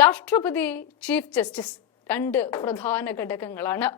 രാഷ്ട്രപതി chief justice രണ്ട് പ്രധാന ഘടകങ്ങളാണ്.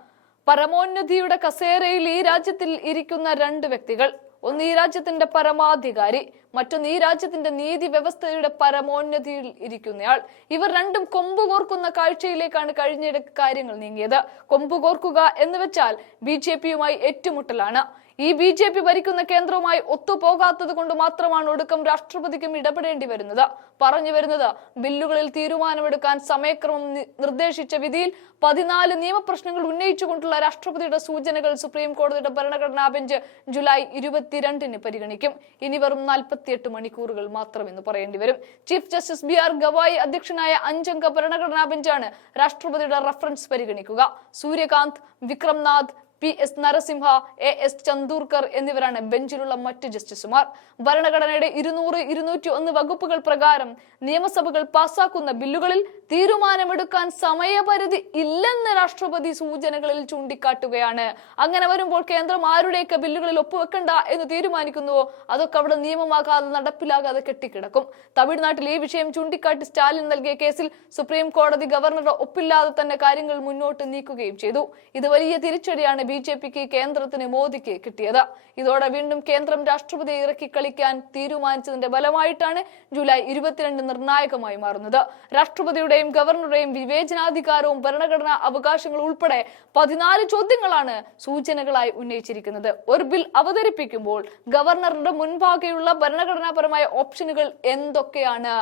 പരമോന്നതിയുടെ കസേരയിൽ ഈ രാജ്യത്തിൽ ഇരിക്കുന്ന രണ്ട് വ്യക്തികൾ. ഒന്ന് ഈ രാജ്യത്തിന്റെ പരമാധികാരി മറ്റൊന്ന് ഈ രാജ്യത്തിന്റെ നീതി വ്യവസ്ഥയുടെ പരമോന്നതിയിൽ ഇരിക്കുന്നയാൾ. ഇവർ രണ്ടും കൊമ്പുകോർക്കുന്ന കാഴ്ചയിലേക്കാണ് കഴിഞ്ഞിടെ കാര്യങ്ങൾ നീങ്ങിയത്. കൊമ്പുകോർക്കുക എന്ന് വെച്ചാൽ ബി ജെ പിയുമായി ഏറ്റുമുട്ടലാണ്. ഈ ബി ജെ പി ഭരിക്കുന്ന കേന്ദ്രവുമായി ഒത്തുപോകാത്തത് കൊണ്ട് മാത്രമാണ് ഒടുക്കം രാഷ്ട്രപതിക്കും ഇടപെടേണ്ടി വരുന്നത്. പറഞ്ഞു വരുന്നത് ബില്ലുകളിൽ തീരുമാനമെടുക്കാൻ സമയക്രമം നിർദ്ദേശിച്ച വിധിയിൽ പതിനാല് നിയമപ്രശ്നങ്ങൾ ഉന്നയിച്ചുകൊണ്ടുള്ള രാഷ്ട്രപതിയുടെ സൂചനകൾ സുപ്രീം കോടതിയുടെ ഭരണഘടനാ ബെഞ്ച് ജൂലൈ ഇരുപത്തിരണ്ടിന് പരിഗണിക്കും. ഇനി വെറും നാൽപ്പത്തിയെട്ട് മണിക്കൂറുകൾ മാത്രമെന്ന് പറയേണ്ടി വരും. Chief justice B R Gavai അധ്യക്ഷനായ അഞ്ചംഗ ഭരണഘടനാ ബെഞ്ചാണ് രാഷ്ട്രപതിയുടെ റഫറൻസ് പരിഗണിക്കുക. Suryakant Vikramnath P S Narasimha A S Chandurkar എന്നിവരാണ് ബെഞ്ചിലുള്ള മറ്റ് ജസ്റ്റിസുമാർ. ഭരണഘടനയുടെ ഇരുന്നൂറ് ഇരുന്നൂറ്റി ഒന്ന് വകുപ്പുകൾ പ്രകാരം നിയമസഭകൾ പാസാക്കുന്ന ബില്ലുകളിൽ തീരുമാനമെടുക്കാൻ സമയപരിധി ഇല്ലെന്ന് രാഷ്ട്രപതി സൂചനകളിൽ ചൂണ്ടിക്കാട്ടുകയാണ്. അങ്ങനെ വരുമ്പോൾ കേന്ദ്രം ആരുടെയൊക്കെ ബില്ലുകളിൽ ഒപ്പുവെക്കണ്ട എന്ന് തീരുമാനിക്കുന്നുവോ? അതൊക്കെ അവിടെ നിയമമാകാതെ നടപ്പിലാകാതെ കെട്ടിക്കിടക്കും. തമിഴ്നാട്ടിൽ ഈ വിഷയം ചൂണ്ടിക്കാട്ടി സ്റ്റാലിൻ നൽകിയ കേസിൽ സുപ്രീം കോടതി ഗവർണറുടെ ഒപ്പില്ലാതെ തന്നെ കാര്യങ്ങൾ മുന്നോട്ട് നീക്കുകയും ചെയ്തു. ഇത് വലിയ തിരിച്ചടിയാണ് ബി ജെ പിക്ക് കേന്ദ്രത്തിന് മോദിക്ക് കിട്ടിയത്. ഇതോടെ വീണ്ടും കേന്ദ്രം രാഷ്ട്രപതിയെ ഇറക്കി കളിക്കാൻ തീരുമാനിച്ചതിന്റെ ഫലമായിട്ടാണ് ജൂലൈ ഇരുപത്തിരണ്ട് നിർണായകമായി മാറുന്നത്. രാഷ്ട്രപതിയുടെയും ഗവർണറുടെയും വിവേചനാധികാരവും ഭരണഘടനാ അവകാശങ്ങളും ഉൾപ്പെടെ പതിനാല് ചോദ്യങ്ങളാണ് സൂചനകളായി ഉന്നയിച്ചിരിക്കുന്നത്. ഒരു ബിൽ അവതരിപ്പിക്കുമ്പോൾ ഗവർണറുടെ മുൻപാകെയുള്ള ഭരണഘടനാപരമായ ഓപ്ഷനുകൾ എന്തൊക്കെയാണ്?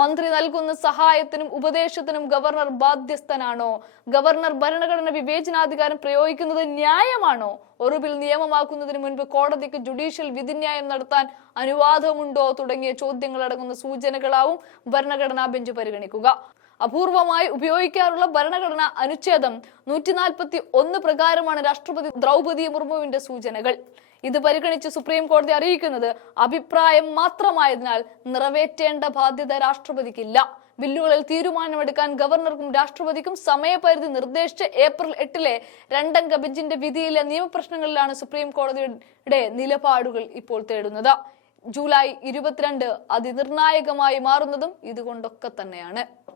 മന്ത്രി നൽകുന്ന സഹായത്തിനും ഉപദേശത്തിനും ഗവർണർ ബാധ്യസ്ഥനാണോ? ഗവർണർ ഭരണഘടന വിവേചനാധികാരം പ്രയോഗിക്കുന്നത് ന്യായമാണോ? ഒരു ബിൽ നിയമമാക്കുന്നതിന് മുൻപ് കോടതിക്ക് ജുഡീഷ്യൽ വിധിന്യായം നടത്താൻ അനുവാദമുണ്ടോ തുടങ്ങിയ ചോദ്യങ്ങളടങ്ങുന്ന സൂചനകളാവും ഭരണഘടനാ ബെഞ്ച് പരിഗണിക്കുക. അപൂർവമായി ഉപയോഗിക്കാറുള്ള ഭരണഘടനാ അനുച്ഛേദം നൂറ്റി നാൽപ്പത്തി ഒന്ന് പ്രകാരമാണ് രാഷ്ട്രപതി ദ്രൗപതി മുർമുവിന്റെ സൂചനകൾ. ഇത് പരിഗണിച്ച് സുപ്രീം കോടതി അറിയിക്കുന്നത് അഭിപ്രായം മാത്രമായതിനാൽ നിറവേറ്റേണ്ട ബാധ്യത രാഷ്ട്രപതിക്കില്ല. ബില്ലുകളിൽ തീരുമാനമെടുക്കാൻ ഗവർണർക്കും രാഷ്ട്രപതിക്കും സമയപരിധി നിർദ്ദേശിച്ച് ഏപ്രിൽ എട്ടിലെ രണ്ടംഗ ബെഞ്ചിന്റെ വിധിയിലെ നിയമപ്രശ്നങ്ങളിലാണ് സുപ്രീം കോടതിയുടെ നിലപാടുകൾ ഇപ്പോൾ തേടുന്നത്. ജൂലൈ ഇരുപത്തിരണ്ട് അതിനിർണായകമായി മാറുന്നതും ഇതുകൊണ്ടൊക്കെ തന്നെയാണ്.